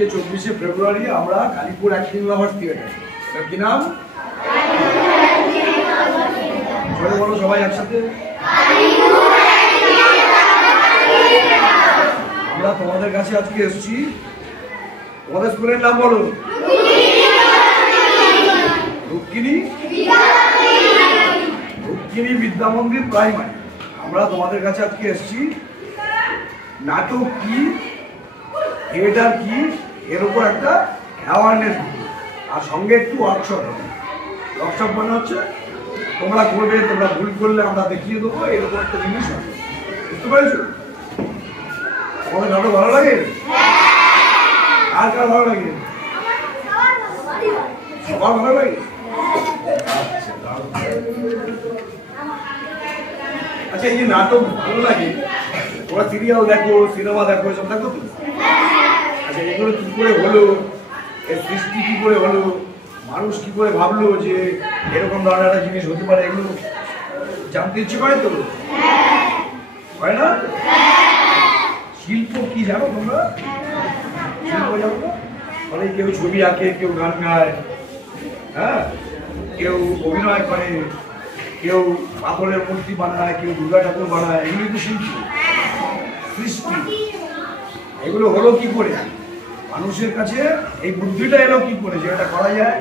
আজকে 24শে ফেব্রুয়ারি আমরা Kalipur acting lovers theatre. এটা কি নাম? জোরে বলো সবাই একসাথে। আমরা তোমাদের কাছে আজকে এসেছি। তোমাদের স্কুলের নাম বলো। রুক্মিণী বিদ্যা মন্দির প্রাইমারি। আমরা তোমাদের কাছে আজকে এসেছি নাটক কি, থিয়েটার কি, এর উপর একটা অ্যাওয়ারনেস আর সঙ্গে একটু ওয়ার্কশপ হবে। ওয়ার্কশপ মানে হচ্ছে তোমরা করবে, তোমরা ভুল করলে আমরা দেখিয়ে দেবো, এরকম একটা জিনিস হবে। বুঝতে পেরেছো? তোমাদের নাটক ভালো লাগে? আর কার ভালো লাগে? সবার ভালো লাগে? আচ্ছা, এই যে নাটক ভালো লাগে, তোমরা সিরিয়াল দেখো, সিনেমা দেখো, এসব দেখো তো? আচ্ছা, এগুলো কি করে হলো, এর সৃষ্টি কি করে হলো, মানুষ কি করে ভাবলো যে এরকম ধরনের একটা জিনিস হতে পারে, এগুলো জানতে ইচ্ছে করে তো? হয় না? শিল্প কি জানো তোমরা? শিল্প জানো না? মানে কেউ ছবি আঁকে, কেউ গান গায়, হ্যাঁ, কেউ অভিনয় করে, কেউ পাথরের মূর্তি বানায়, কেউ দুর্গা ঠাকুর বানায়, এগুলো তো শিল্প, সৃষ্টি। এগুলো হলো কি করে? মানুষের কাছে এই বুদ্ধিটা এলো কি করে যে এটা করা যায়?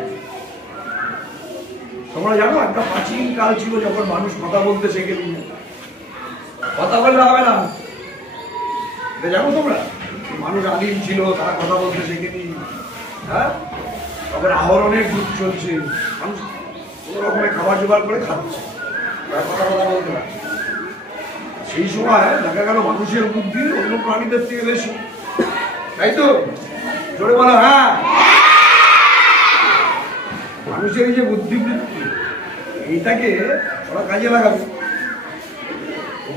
তোমরা জানো একটা প্রাচীন কাল ছিল যখন মানুষ কথা বলতে শিখে নিল। কথা বললে হবে না, এটা জানো তোমরা? মানুষ আদিম ছিল, তারা কথা বলতে শিখে নি। হ্যাঁ, তখন আহরণের যুগ চলছে, মানুষ কোনো রকমের খাবার জোগাড় করে খাচ্ছে, কথা বলতে পারছে। সেই সময় দেখা গেল মানুষের বুদ্ধি অন্য প্রাণীদের থেকে বেশি, তাই তো? জোরে বলো হ্যাঁ। মানুষের এই যে বুদ্ধিবৃত্তি, এইটাকে ওরা কাজে লাগাবে।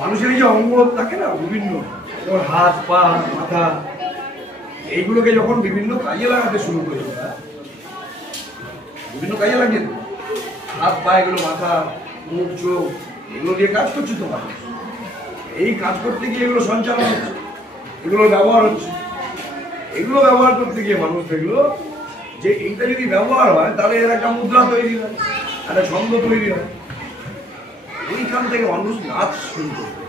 মানুষের এই যে অঙ্গ থাকে না বিভিন্ন, হাত পা মাথা, এইগুলোকে যখন বিভিন্ন কাজে লাগাতে শুরু করে, বিভিন্ন কাজে লাগিয়ে হাত পা, এগুলো মাথা, মুখ, চোখ, এগুলো দিয়ে কাজ করছে তো মানুষ। এই কাজ করতে গিয়ে এগুলো সঞ্চালন হচ্ছে, এগুলো ব্যবহার হচ্ছে। এগুলো ব্যবহার করতে গিয়ে মানুষ দেখলো যে এইটা যদি ব্যবহার হয় তাহলে এর একটা মুদ্রা তৈরি হয়, একটা ছন্দ তৈরি হয়। ওইখান থেকে মানুষ নাচ শুরু করবে।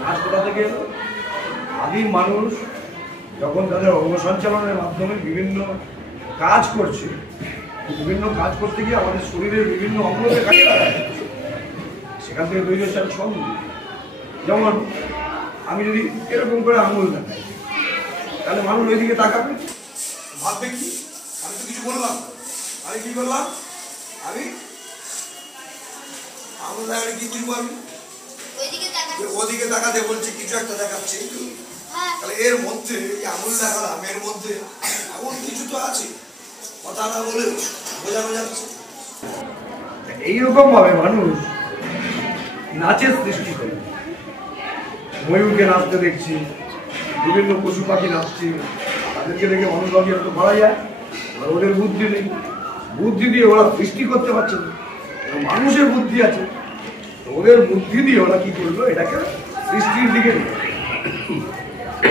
নাচ কোথা থেকে এলো? আদিম মানুষ যখন তাদের অঙ্গ সঞ্চালনের মাধ্যমে বিভিন্ন কাজ করছে, বিভিন্ন কাজ করতে গিয়ে আমাদের শরীরের বিভিন্ন অঙ্গকে কাজে লাগায়, সেখান থেকে তৈরি হচ্ছে একটা ছন্দ। যেমন আমি যদি এরকম করে আঙুল দেখাই, তাহলে মানুষ ওইদিকে তাকাবে, ভাববে কি আমি তো কিছু বললাম, আমি কি করলাম, আমি আঙুল দেখালে কি বুঝবো? আমি ওদিকে তাকাতে বলছি, কিছু একটা দেখাচ্ছে। তাহলে এর মধ্যে আঙুল দেখালাম, এর মধ্যে এমন কিছু তো আছে, কথা না বলে বোঝানো যাচ্ছে। এইরকম ভাবে মানুষ নাচের সৃষ্টি করে। ময়ূরকে নাচতে দেখছি, বিভিন্ন পশু পাখি নাচছে, তাদেরকে দেখে মানুষ ভাবি এত করা যায়, আর ওদের বুদ্ধি নেই, বুদ্ধি দিয়ে ওরা সৃষ্টি করতে পারছে না। মানুষের বুদ্ধি আছে, ওদের বুদ্ধি দিয়ে ওরা কি করলো, এটাকে সৃষ্টির দিকে নিয়ে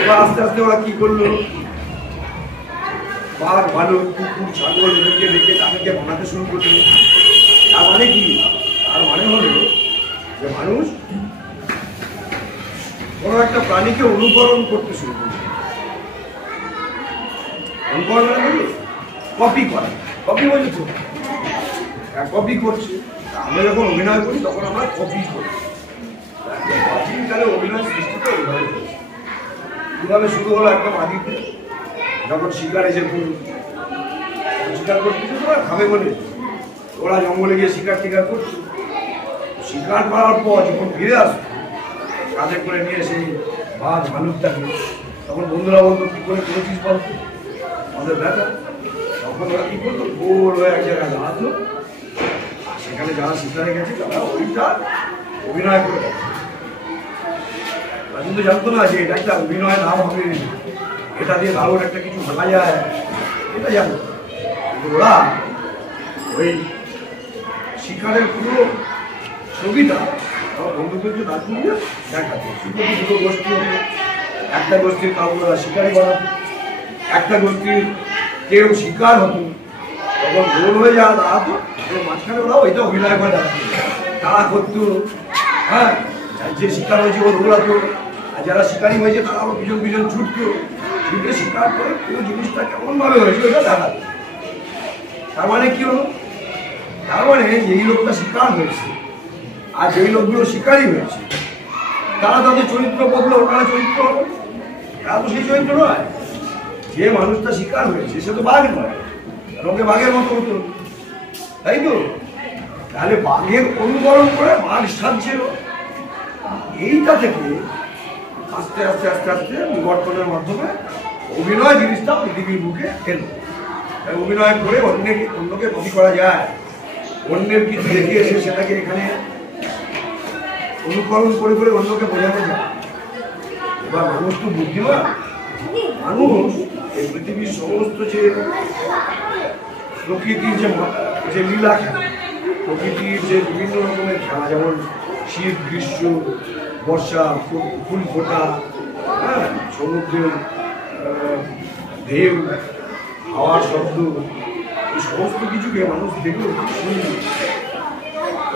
ওরা আস্তে আস্তে ওরা কি করলো, বাঘ, ভালুক, কুকুর, ছাগল এদেরকে দেখে তাদেরকে বানাতে শুরু করলো। তার মানে কি? তার মানে হলো যে মানুষ কোনো একটা প্রাণীকে অনুকরণ করতে শুরু করবে। অনুকরণ মানে হলো কপি করা। কপি বলছো? কপি করছে। আমরা যখন অভিনয় করি তখন আমরা কপি করি। প্রাচীনকালে অভিনয় সৃষ্টিতে ওইভাবে হয়েছে। কীভাবে শুরু হলো একদম আদিতে, যখন শিকার এসে শিকার করতে ওরা খাবে বলে ওরা জঙ্গলে গিয়ে শিকার টিকার করছে। শিকার করার পর যখন ফিরে আসবে কাঁধে করে নিয়ে সেই বাঘ ভালুকটাকে, তখন বন্ধুরা বলতো কি করে করেছিস বলতো, আমাদের দেখা। তখন ওরা কি করতো, গোল হয়ে এক জায়গায় দাঁড়াতো, আর সেখানে যারা শিকারে গেছে তারা ওইটা অভিনয় করে গেছে। তারা কিন্তু জানতো না যে এটা একটা অভিনয় নাম হবে, এটা দিয়ে দারুণ একটা কিছু বলা যায়, এটা জানো। কিন্তু ওরা ওই শিকারের পুরো ছবিটা বন্ধুদেরকে দাঁড় করিয়ে দেখাতো। দুটো গোষ্ঠী হতো, একটা গোষ্ঠীর কাউকে ওরা শিকারি বানাতো, একটা গোষ্ঠীর কেউ শিকার হতো, তখন গোল হয়ে যাওয়া দাঁড়াতো, মাঝখানে ওরাও এটা অভিনয় করে দাঁড়াতো, তারা করতো। হ্যাঁ, যে শিকার হয়েছে ও দৌড়াতো, আর যারা শিকারি হয়েছে তারা আবার পিছন পিছন ছুটতো, ছুটে শিকার করে পুরো জিনিসটা কেমনভাবে হয়েছে ওটা দেখাতো। তার মানে কি হলো? তার মানে যেই লোকটা শিকার হয়েছে আর যেই লোকগুলো শিকারই হয়েছে তারা তাদের চরিত্র বদলে ওনারা চরিত্র হবে, তারা তো সেই চরিত্র নয়। যে মানুষটা শিকার হয়েছে সে তো বাঘ নয়, রঙে বাঘের মতো হতো, তাই তো? তাহলে বাঘের অনুকরণ করে বাঘ সাজছিল। এইটা থেকে আস্তে আস্তে আস্তে আস্তে বিবর্তনের মাধ্যমে অভিনয় জিনিসটা পৃথিবীর বুকে এলো। অভিনয় করে অন্যকে কপি করা যায়, অন্যের কিছু দেখে এসে সেটাকে এখানে অনুকরণ করে করে অন্যকে বোঝানো যায়। এবার মানুষ তো বুদ্ধিমান, মানুষ এই পৃথিবীর সমস্ত যে প্রকৃতির যে লীলা খেলা, প্রকৃতির যে বিভিন্ন রকমের খেলা, যেমন শীত, গ্রীষ্ম, বর্ষা, ফুল ফোটা, হ্যাঁ, সমুদ্রের ঢেউ, হাওয়ার শব্দ, এই সমস্ত কিছুকে মানুষ দেখলো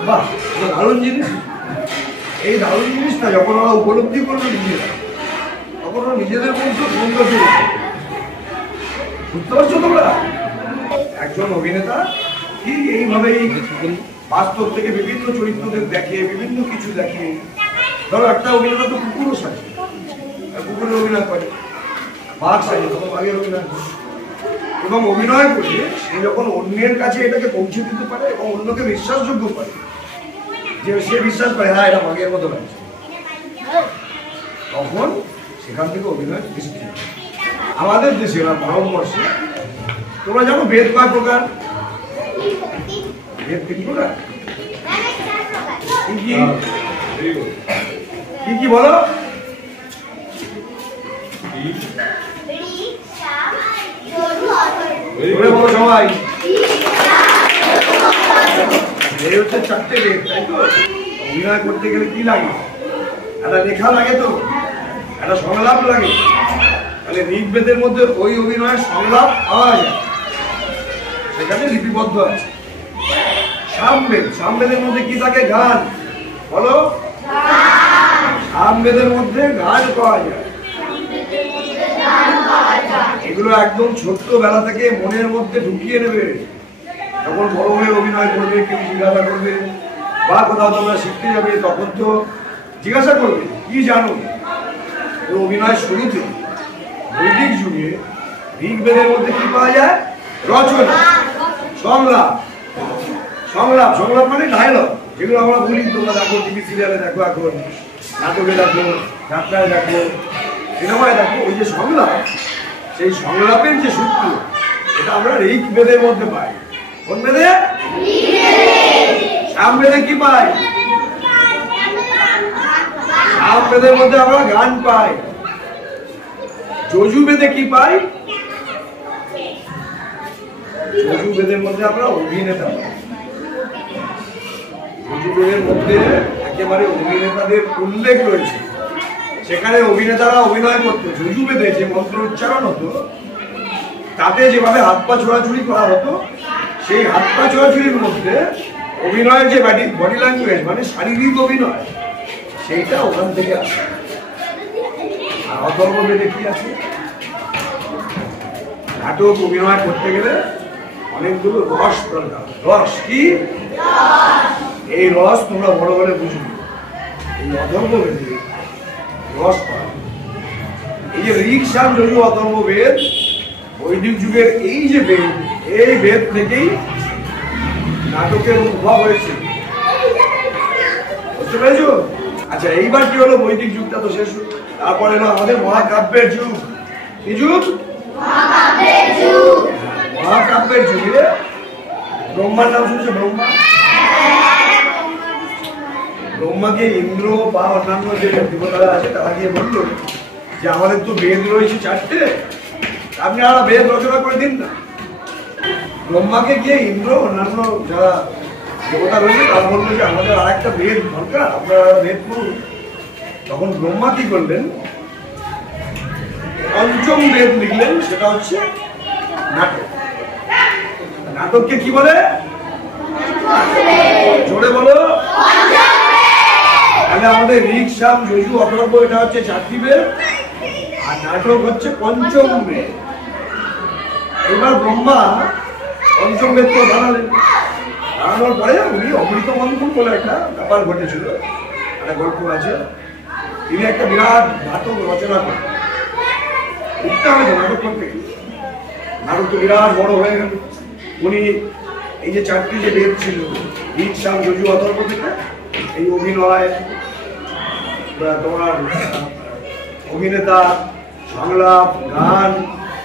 বাহ দারুণ জিনিস। এই দারুণ জিনিসটা যখন ওরা উপলব্ধি করলো নিজেরা, তখন ওরা নিজেদের মধ্যে সৌন্দর্য বুঝতে পারছো তোমরা? একজন অভিনেতা ঠিক এইভাবেই বাস্তব থেকে বিভিন্ন চরিত্রদের দেখে, বিভিন্ন কিছু দেখে। ধরো একটা অভিনেতা তো কুকুরও সাজে, কুকুরের অভিনয় করে, বাঘ সাজে তখন বাঘের অভিনয় করে, এবং অভিনয় করে সে যখন অন্যের কাছে এটাকে পৌঁছে দিতে পারে এবং অন্যকে বিশ্বাসযোগ্য করে, যে সে বিশ্বাস করে হ্যাঁ এটা বাঘের মতো লাগছে, তখন সেখান থেকে অভিনয় বেশি। আমাদের দেশে বা ভারতবর্ষে তোমরা জানো বেদ কয় প্রকার? বেদ 3 প্রকার। কি কি বলো? বলো সবাই। এই হচ্ছে 4টে বেদ, তাই তো? অভিনয় করতে গেলে কি লাগে? একটা লেখা লাগে, তো একটা সংলাপ লাগে। তাহলে ঋগ্বেদের মধ্যে ওই অভিনয়ের সংলাপ পাওয়া যায়, সেখানে লিপিবদ্ধ আছে। সামবেদ, সামবেদের মধ্যে কি থাকে? গান। বলো, সামবেদের মধ্যে গান পাওয়া যায়। এগুলো একদম ছোট্টবেলা থেকে মনের মধ্যে ঢুকিয়ে নেবে। যখন বড় হয়ে অভিনয় করবে, কেউ জিজ্ঞাসা করবে বা কোথাও তোমরা শিখতে যাবে, তখন তো জিজ্ঞাসা করবে কি জানো। অভিনয় শুরুতে বৈদিক যুগে ঋগ্বেদের মধ্যে কি পাওয়া যায়? রচনা, সংলাপ। সংলাপ, সংলাপ মানে ডায়লগ, যেগুলো আমরা বলি, তোমরা দেখো টিভি সিরিয়ালে দেখো, এখন নাটকে দেখো, যাত্রায় দেখো, সিনেমায় দেখো, ওই যে সংলাপ, সেই সংলাপের যে সূত্র, এটা আমরা ঋগ্বেদের মধ্যে পাই। কোন বেদে? সামবেদে কি পাই? সামবেদের মধ্যে আমরা গান পাই। যজুর্বেদে কি পাই? যজুর্বেদের মধ্যে আমরা অভিনেতা পাই। যজুর্বেদের মধ্যে একেবারে অভিনেতাদের উল্লেখ রয়েছে, সেখানে অভিনেতারা অভিনয় করতো। যজুর্বেদে যে মন্ত্র উচ্চারণ হতো, তাতে যেভাবে হাত পা ছোড়াছুড়ি করা হতো, সেই হাত পা ছোড়াছুড়ির মধ্যে অভিনয়ের যে বডি ল্যাঙ্গুয়েজ, মানে শারীরিক অভিনয়, সেইটা ওখান থেকে আসে। আর অথর্ববেদে কি আছে? নাটক অভিনয় করতে গেলে অনেকগুলো রস দরকার। রস কি? এই রস তোমরা বড় বড় বুঝবে। এই অথর্ববেদে রস পাওয়া। এই যে ঋক, সাম, যজু, অথর্ববেদ, বৈদিক যুগের এই যে বেদ, এই বেদ থেকেই নাটকের উদ্ভব হয়েছে। বুঝতে পেরেছো? আচ্ছা, এইবার কি হলো? বৈদিক যুগটা তো শেষ, তারপরে এলো আমাদের মহাকাব্যের যুগ। কি যুগ? মহাকাব্যের যুগে ব্রহ্মার নাম শুনছো? ব্রহ্মা, ব্রহ্মাকে ইন্দ্র বা অন্যান্য যে দেবতারা আছে তারা গিয়ে বললো যে আমাদের তো বেদ রয়েছে 4টে, আপনি আর বেদ রচনা করে দিন না। ব্রহ্মাকে গিয়ে ইন্দ্র অন্যান্য যারা দেবতা রয়েছে তারা বললো যে আমাদের আর একটা বেদ দরকার, আপনারা বেদ করুন। তখন ব্রহ্মা কি করলেন? পঞ্চম বেদ লিখলেন, সেটা হচ্ছে নাটক। নাটককে কি বলে? জোরে বলো। তাহলে আমাদের ঋক, সাম, যজু, অথর্ব এটা হচ্ছে 4টি বেদ, আর নাটক হচ্ছে পঞ্চম বেদ। এবার ব্রহ্মা পঞ্চম বেদ তো বানালেন, বানানোর পরে উনি অমৃত মন্থন বলে একটা ব্যাপার ঘটেছিল, একটা গল্প আছে। তিনি একটা বিরাট নাটক রচনা করেন। উঠতে হবে নাটক করতে, নাটক তো বিরাট বড় হয়ে গেল। উনি এই যে 4টি যে বেদ ছিল, ঋক, সাম, যজু, অথর্ব থেকে এই অভিনয়, তোমার অভিনেতা, সংলাপ, গান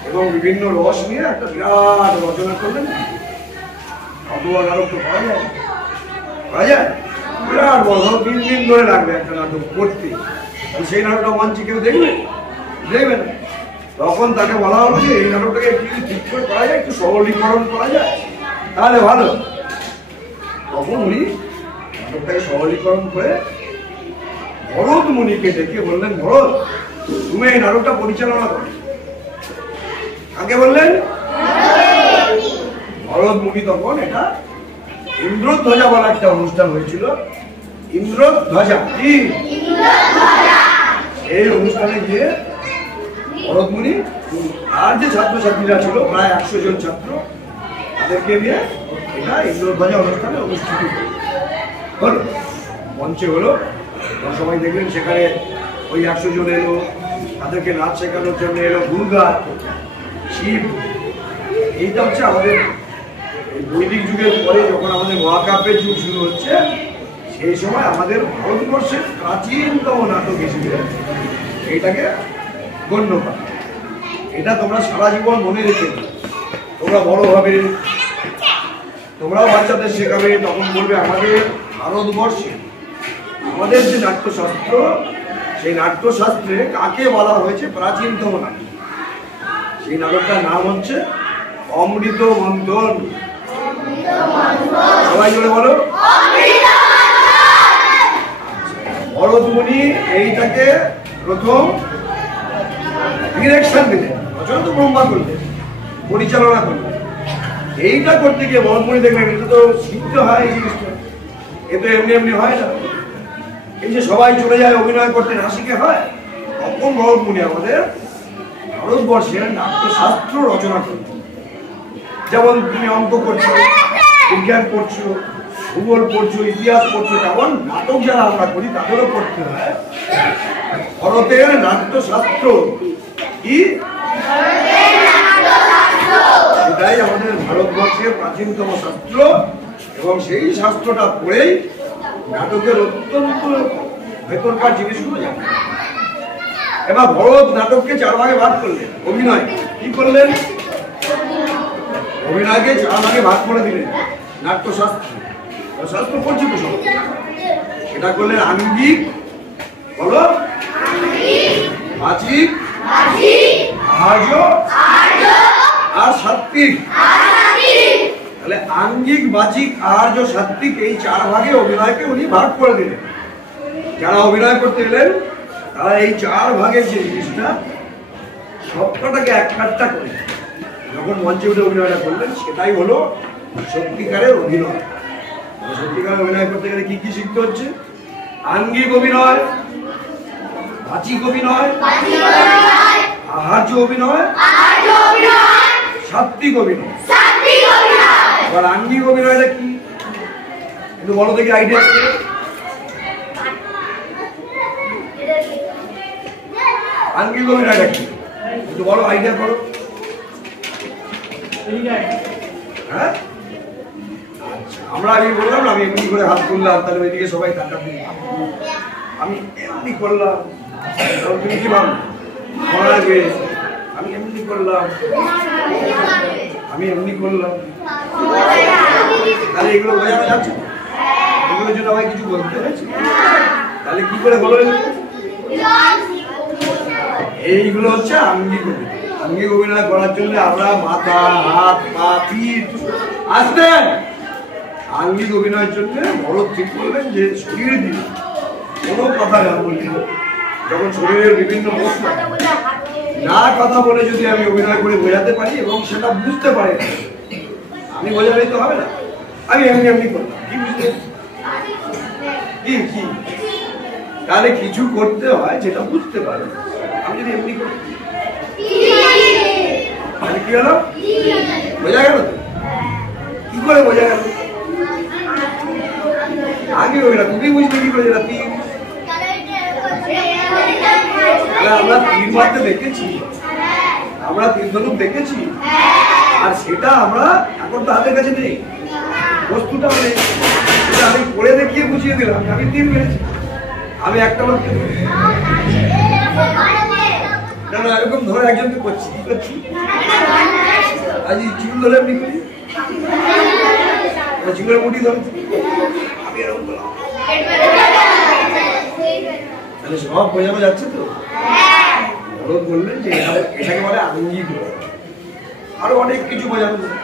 এবং বিভিন্ন রস নিয়ে একটা বিরাট রচনা করলেন। অথবা নাটক তো পাওয়া যায়, পাওয়া যায় বিরাট বড়, 3 দিন ধরে লাগবে একটা নাটক করতে। সেই নাটকটা মঞ্চে কেউ দেখবে? দেখবে না। তখন তাকে বলা হলো যে এই নাটকটাকে একটু ঠিক করে করা যায়, একটু সরলীকরণ করা যায়, তাহলে ভালো। তখন উনি নাটকটাকে সরলীকরণ করে ভরত মুনিকে ডেকে বললেন, ভরত তুমি এই নাটকটা পরিচালনা করো। কাকে বললেন? ভরত মুনি তখন এটা ইন্দ্রধ্বজা বলা একটা অনুষ্ঠান হয়েছিল। ইন্দ্রধ্বজা কি? এই অনুষ্ঠানে গিয়ে ভরত মুনি আর যে ছাত্রছাত্রীরা ছিল প্রায় 100 জন ছাত্র, তাদেরকে নিয়ে এটা ইন্দ্রধ্বজা অনুষ্ঠানে অনুষ্ঠিত হলো। মঞ্চে হলো, সবাই দেখলেন সেখানে ওই 100 জন এলো, তাদেরকে নাচ শেখানোর জন্য এলো দুর্গা, শিব। এইটা হচ্ছে আমাদের বৈদিক যুগের পরে যখন আমাদের মহাকাব্যের যুগ শুরু হচ্ছে, সেই সময় আমাদের ভারতবর্ষের প্রাচীনতম নাটক হিসেবে এইটাকে গণ্য করা। এটা তোমরা সারা জীবন মনে রেখে, তোমরা বড় হবে, তোমরাও বাচ্চাদের শেখাবে, তখন বলবে আমাদের ভারতবর্ষে আমাদের যে নাট্যশাস্ত্র, সেই নাট্যশাস্ত্রে কাকে বলা হয়েছে প্রাচীনতম নাটক? সেই নাটকটার নাম হচ্ছে অমৃত মন্থন। সবাই জোরে বলো। ভরত মুনি এইটাকে প্রথম ডিরেকশন দিলেন, রচনা তো ব্রহ্মা করলেন, পরিচালনা করলেন। এইটা করতে গিয়ে ভরত মুনি দেখলেন এটা তো শিখতে হয়, এই জিনিসটা এ তো এমনি এমনি হয় না। এই যে সবাই চলে যায় অভিনয় করতে, না শিখে হয়। তখন ভরত মুনি আমাদের ভারতবর্ষের নাট্যশাস্ত্র রচনা করলেন। যেমন তুমি অঙ্ক করছো, বিজ্ঞান পড়ছো, ভূগোল পড়ছো, ইতিহাস পড়ছো, তেমন নাটক যারা আমরা করি তাদেরও পড়তে হয় ভারতের নাট্যশাস্ত্র। কি? সেটাই আমাদের ভারতবর্ষের প্রাচীনতম শাস্ত্র, এবং সেই শাস্ত্রটা পড়েই নাটকের অত্যন্ত ভেতরকার জিনিসগুলো জানে। এবার ভরত নাটককে 4 ভাগে ভাগ করলেন। অভিনয় কি করলেন? অভিনয়কে 4 ভাগে ভাগ করে দিলেন। নাট্যশাস্ত্র, শাস্ত্র পড়ছি তো সব, এটা করলেন আঙ্গিক, বলো, বাচিক, আহার্য আর সাত্ত্বিক। তাহলে আঙ্গিক, বাচিক, আহার্য, সাত্ত্বিক এই 4 ভাগে অভিনয়কে উনি ভাগ করে দিলেন। যারা অভিনয় করতে গেলেন তারা এই 4 ভাগের যে জিনিসটা সবকটাকে এক কাটটা করে যখন মঞ্চে উঠে অভিনয়টা করলেন, সেটাই হলো সত্যিকারের অভিনয়। সত্যিকারের অভিনয় করতে গেলে কি কি শিখতে হচ্ছে? আঙ্গিক অভিনয়, বাচিক অভিনয়, আহার্য অভিনয়, সাত্ত্বিক অভিনয়। এবার আঙ্গিক অভিনয়টা কি একটু বলো দেখি, আইডিয়া। আঙ্গিক অভিনয়টা কি একটু বলো, আইডিয়া করো। হ্যাঁ, আমরা আগে বললাম না, আমি এমনি করে হাত তুললাম, তাহলে ওইদিকে সবাই তাকাবে। আমি এমনি করলাম, তুমি কি ভাবো? আমি এমনি করলাম, আমি এমনি করলাম, তাহলে এগুলো বোঝানো যাচ্ছে? এগুলোর জন্য আমায় কিছু বলতে হয়েছে? তাহলে কি করে বলো? এইগুলো হচ্ছে আঙ্গিক অভিনয়। আঙ্গিক অভিনয় করার জন্য আমরা মাথা, হাত, পা, পিঠ আসতে, আঙ্গিক অভিনয়ের জন্য ভরত ঠিক করলেন যে শরীর দিয়ে কোনো কথা না বলি, যখন শরীরের বিভিন্ন মশলা না কথা বলে যদি আমি অভিনয় করে বোঝাতে পারি এবং সেটা বুঝতে পারে, আমি বোঝালেই তো হবে না। আমি এমনি এমনি করলাম, কি বুঝতে কি কি তাহলে কিছু করতে হয় যেটা বুঝতে পারে। আমি যদি এমনি করি তাহলে কি হলো, বোঝা গেল তো? কি করে বোঝা গেল? আগে ওই না, তুমি বুঝতে কি করে যেটা তীর, আমরা তীর মারতে দেখেছি, আমরা তীর ধনুক দেখেছি, আর সেটা আমরা এখন তো হাতের কাছে নেই, বস্তুটা নেই। সেটা আমি করে দেখিয়ে বুঝিয়ে দিলাম আমি তীর মেরেছি, আমি একটা লোককে না না এরকম ধরে একজনকে করছি, কি করছি আজ চুল ধরে এমনি করি, চুলের মুঠি ধরেছি, আমি এরকম করলাম। তাহলে সব বোঝানো যাচ্ছে তো? ভরত বললেন যে এটাকে বলে আঙ্গিক, আরো অনেক কিছু বোঝানো যায়।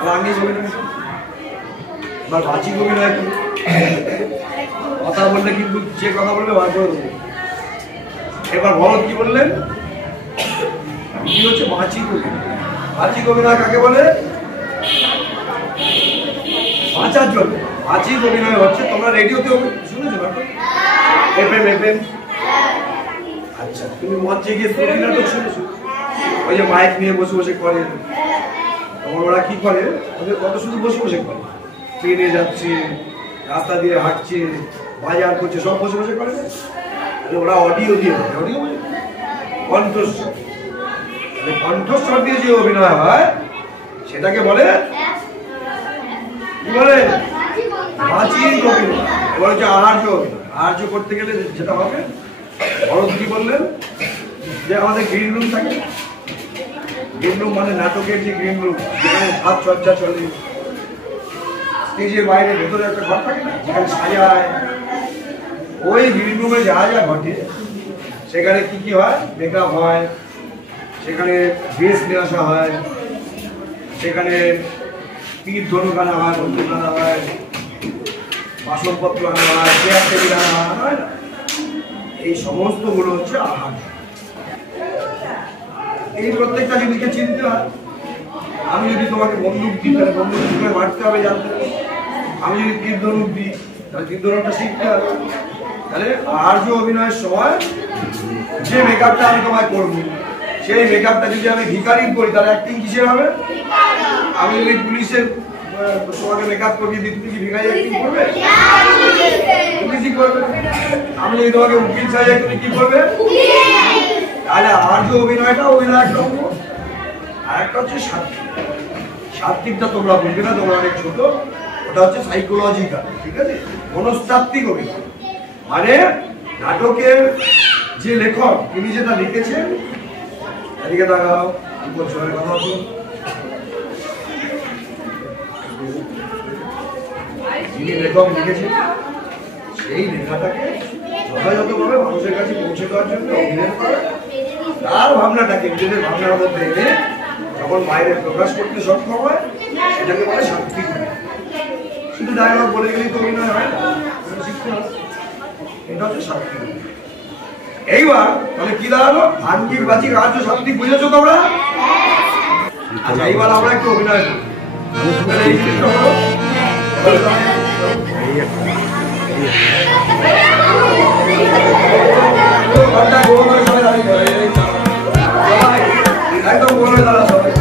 আর আঙ্গিক অভিনয় বা বাচিক অভিনয়, কথা বললে কিন্তু যে কথা বলবে বার করে দেবো। এবার ভরত কি বললেন, কি হচ্ছে বাচিক অভিনয়। বাচিক অভিনয় কাকে বলে? বাঁচার জন্য বাচিক অভিনয় হচ্ছে, তোমরা রেডিওতে শুনেছো না? এফএম এফএম, আচ্ছা তুমি মঞ্চে গিয়ে শ্রুতি নাটক শুনেছো? ওই যে মাইক নিয়ে বসে বসে করে, তখন ওরা কি করে, ওদের কত শুধু বসে বসে করে, ট্রেনে যাচ্ছে, রাস্তা দিয়ে হাঁটছে, বাজার করছে, সব বসে বসে করে। ওরা অডিও দিয়ে, অডিও কণ্ঠস্বর, কণ্ঠস্বর দিয়ে যে অভিনয় হয় সেটাকে বলে কি বলে? বাচিক অভিনয়। এবার হচ্ছে আহার্য অভিনয়। আহার্য করতে গেলে যেটা হবে, ভরত কি বললেন যে আমাদের গ্রিন রুম থাকে, গ্রিন রুম মানে নাটকের যে গ্রিন রুম, যেখানে সাজ চর্চা চলে, স্টেজের বাইরে ভেতরে একটা ঘর থাকে না, যেখানে সাজায়, ওই গ্রিন রুমে যা যা ঘটে সেখানে কি কি হয়, মেকআপ হয়, সেখানে ড্রেস নিয়ে আসা হয়, সেখানে তীর ধনুক আনা হয়, বন্দুক আনা হয়, বাসনপত্র আনা হয়, চেয়ার টেবিল আনা হয় না, এই সমস্ত গুলো হচ্ছে আহার। এই প্রত্যেকটা জিনিসকে চিনতে হয়। আমি যদি তোমাকে বন্দুক দিই তাহলে বন্দুক করে মারতে হবে জানতে হবে, আমি যদি তীর ধনুক দিই তাহলে তীর ধনুকটা শিখতে হবে। তাহলে আহার্য অভিনয়ের সময় যে মেকআপটা আমি তোমায় করবো, সেই মেকআপটা যদি আমি ভিখারি করি তাহলে অ্যাক্টিং কিসের হবে? আমি যদি পুলিশের তোমাকে মেকআপ করিয়ে দিই, তুমি কি ভিখারি অ্যাক্টিং করবে? পুলিশই করবে। আমি যদি তোমাকে উকিল সাজাই, তুমি কি করবে? তাহলে আহার্য অভিনয়টা অভিনয় একটা অঙ্গ। আর একটা হচ্ছে সাত্বিক। সাত্বিকটা তোমরা বুঝবে না, তোমরা অনেক ছোট, ওটা হচ্ছে সাইকোলজিক্যাল, ঠিক আছে, মনস্তাত্ত্বিক অভিনয়। মানে নাটকের যে লেখক তিনি যেটা লিখেছেন, এদিকে তাকাও, বছরের কথা হতো, যিনি লেখক লিখেছেন সেই লেখাটাকে যথাযথভাবে মানুষের কাছে পৌঁছে দেওয়ার জন্য অভিনয় করে, তার ভাবনাটাকে নিজেদের ভাবনার মধ্যে এনে যখন বাইরে প্রকাশ করতে সক্ষম হয় সেটাকে বলে সাত্বিক। শুধু ডায়লগ বলে গেলেই তো অভিনয় হয় না, শিখতে হবে। এটা হচ্ছে সাত্বিক। এইবার তাহলে কি দাঁড়ালো? আঙ্গিক, বাচিক, আহার্য, সাত্বিক বুঝেছো তোমরা? আচ্ছা এইবার আমরা একটু অভিনয় করি। একদম বলে দাঁড়া সবাই।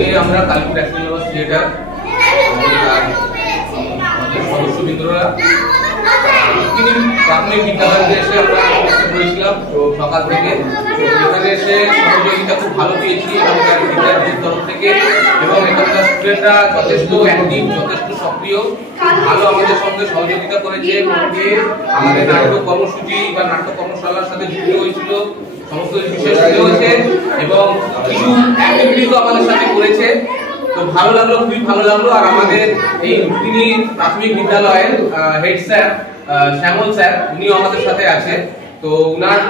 আজকে আমরা কালপুর অ্যাক্টিং লাভার্স থিয়েটার আমাদের সদস্যবৃন্দরা প্রাথমিক বিদ্যালয়ে এসে আমরা উপস্থিত হয়েছিলাম। তো সকাল থেকে এখানে এসে সহযোগিতা খুব ভালো পেয়েছি এখানকার বিদ্যার্থীর তরফ থেকে, এবং এখানকার স্টুডেন্টরা যথেষ্ট অ্যাক্টিভ, যথেষ্ট সক্রিয়, ভালো আমাদের সঙ্গে সহযোগিতা করেছে। আমাদের নাট্য কর্মসূচি বা নাট্য কর্মশালার সাথে যুক্ত হয়েছিল, সমস্ত বিষয় শুনে হয়েছে এবং কিছু অ্যাক্টিভিটিও আমাদের সাথে করেছে। তো ভালো লাগলো, খুবই ভালো লাগলো। আর আমাদের এই তিনি প্রাথমিক বিদ্যালয়ের হেড স্যার শ্যামল স্যার, উনিও আমাদের সাথে আছে। তো উনার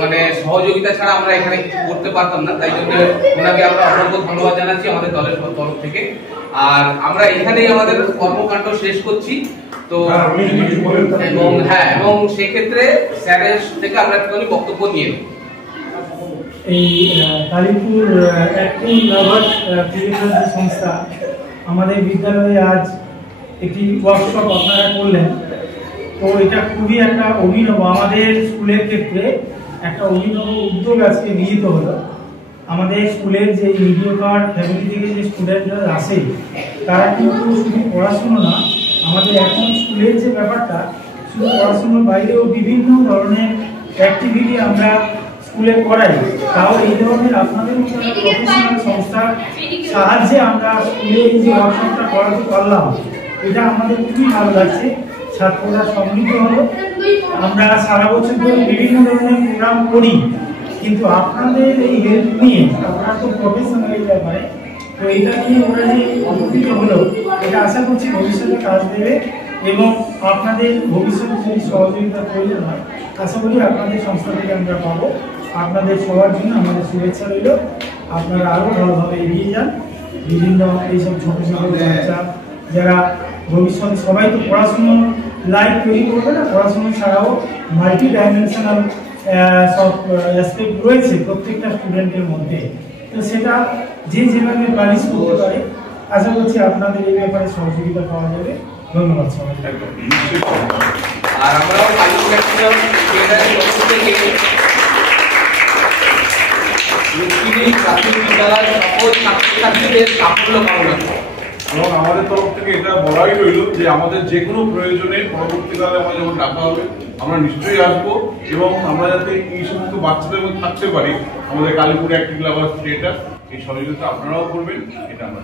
মানে সহযোগিতা ছাড়া আমরা এখানে কিছু করতে পারতাম না, তাই জন্য ওনাকে আমরা অসংখ্য ধন্যবাদ জানাচ্ছি আমাদের দলের তরফ থেকে। আর আমরা এখানেই আমাদের কর্মকাণ্ড শেষ করছি। তো এবং সেক্ষেত্রে স্যারের থেকে আমরা একটুখানি বক্তব্য নিয়ে নেব। এই কালীপুর অ্যাক্টিং লাভার্স থিয়েটার সংস্থা আমাদের বিদ্যালয়ে আজ একটি ওয়ার্কশপ আপনারা করলেন। তো এটা খুবই একটা অভিনব, আমাদের স্কুলের ক্ষেত্রে একটা অভিনব উদ্যোগ আজকে গৃহীত হলো। আমাদের স্কুলের যে মিডিওকার ফ্যামিলি থেকে যে স্টুডেন্টরা আসে তারা কিন্তু শুধু পড়াশুনো না, আমাদের এখন স্কুলের যে ব্যাপারটা শুধু পড়াশুনোর বাইরেও বিভিন্ন ধরনের অ্যাক্টিভিটি আমরা স্কুলে করাই। তাও এই ধরনের আপনাদের মতো প্রফেশনাল সংস্থার সাহায্যে আমরা স্কুলে এই যে ওয়ার্কশপটা করাতে পারলাম, এটা আমাদের খুবই ভালো লাগছে। ছাত্ররা সমৃদ্ধ হলো। আমরা সারা বছর ধরে বিভিন্ন ধরনের প্রোগ্রাম করি, কিন্তু আপনাদের এই হেল্প নিয়ে, আপনারা তো প্রফেশনাল এই ব্যাপারে, তো এটা নিয়ে ওরা যে উপকৃত হলো, এটা আশা করছি ভবিষ্যতে কাজ দেবে এবং আপনাদের ভবিষ্যতে যদি সহযোগিতা প্রয়োজন হয় আশা করি আপনাদের সংস্থা থেকে আমরা পাবো। আপনাদের সবার জন্য আমাদের শুভেচ্ছা রইল। আপনারা আরও ভালোভাবে এগিয়ে যান। বিভিন্ন এইসব ছোটো ছোটো বাচ্চা যারা ভবিষ্যতে, সবাই তো পড়াশুনো লাইফ তৈরি করবে না, পড়াশুনো ছাড়াও মাল্টি ডাইমেনশনাল সব অ্যাসপেক্ট রয়েছে প্রত্যেকটা স্টুডেন্টের মধ্যে। তো সেটা যে যেভাবে পালিশ করতে পারে, আশা করছি আপনাদের এই ব্যাপারে সহযোগিতা পাওয়া যাবে। ধন্যবাদ সবাই। আর আমরাও কালীপুর অ্যাক্টিং লাভার্স থিয়েটারের পক্ষ থেকে প্রাথমিক বিদ্যালয় সকল ছাত্রছাত্রীদের সাফল্য কামনা করি। এবং আমাদের তরফ থেকে এটা বলাই রইল যে আমাদের যে কোনো প্রয়োজনে পরবর্তীকালে আমরা যখন ডাকা হবে আমরা নিশ্চয়ই আসবো, এবং আমরা যাতে এই সমস্ত বাচ্চাদের মধ্যে থাকতে পারি, আমাদের কালীপুর অ্যাক্টিং লাভার্স থিয়েটার এই সহযোগিতা আপনারাও করবেন, এটা আমরা